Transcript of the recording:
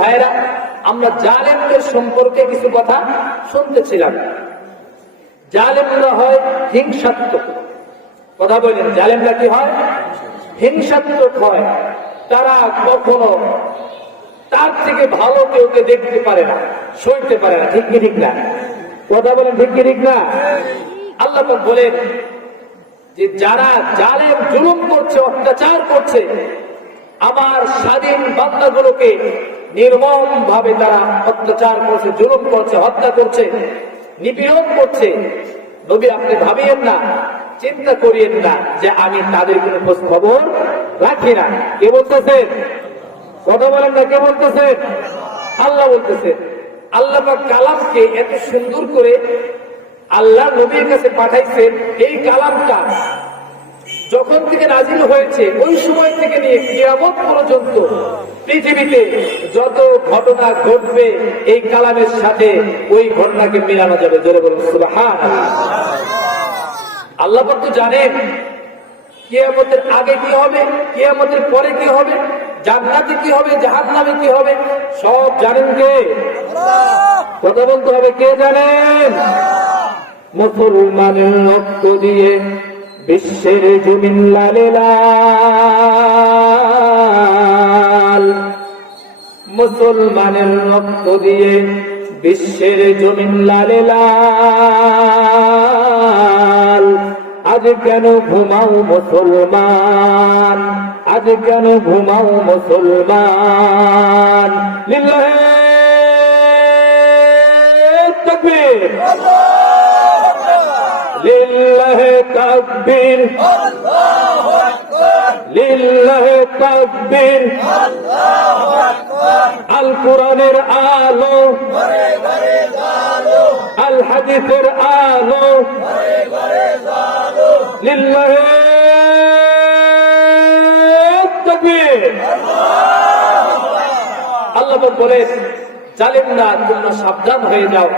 ভাইরা, আমরা জালেমদের সম্পর্কে কিছু কথা শুনতেছিলাম। জালেমরা হয় হিংসাত্মক। কথা বলেন, জালেমরা কি হয়? হিংসাত্মক হয়। তারা কখনো তার থেকে ভালো কেউকে দেখতে পারে না, সইতে পারে না। ঠিক কি ঠিক না? কথা বলেন, ঠিক কি ঠিক না? আল্লাহ পাক বলেন যে যারা জালেম জুলুম করছে, অত্যাচার করছে, আমার স্বাধীন বান্দাগুলোকে নির্মম ভাবে তারা অত্যাচার করছে, জুলুম করছে, হত্যা করছে, নিপীড়ন করছে। নবী আপনি ভাবিয়েন না, চিন্তা করিয়েন না যে আমি তাদের কোনো খোঁজ খবর রাখি না। কে বলতেছেন? কথা বলেন না, কে বলতেছেন? আল্লাহ বলতেছেন। আল্লাহ পাক কালামকে এত সুন্দর করে আল্লাহ নবীর কাছে পাঠাইছেন। এই কালামটা যখন থেকে নাজিল হয়েছে ওই সময় থেকে নিয়ে কিয়ামত পর্যন্ত পৃথিবীতে যত ঘটনা ঘটবে এই কালামের সাথে ওই ঘটনাকে মেলানো যাবে। জোরে বলুন সুবহানাল্লাহ। আল্লাহ পাক তো জানেন কিয়ামতের আগে কি হবে, কিয়ামতের পরে কি হবে, জান্নাতে কি হবে, জাহান্নামে কি হবে, সব জানেন কে? কথা বলতে হবে, কে জানেন? মুসলমানের রক্ত দিয়ে বিশ্বের জমিন লালে লাল, মুসলমানের রক্ত দিয়ে বিশ্বের জমিন লালে লাল। আজ কেন ঘুমাও মুসলমান, আজ কেন ঘুমাও মুসলমান? লিল্লাহে তাকবীর, লিল্লাহে তাকবীর, লিল্লাহে তাকবীর। আল কোরআনের আলো, আল হাদিসের আলো, লিল্লাহে তাকবীর। আল্লাহ বলেন জালেমরা তোমরা সাবধান হয়ে যাও,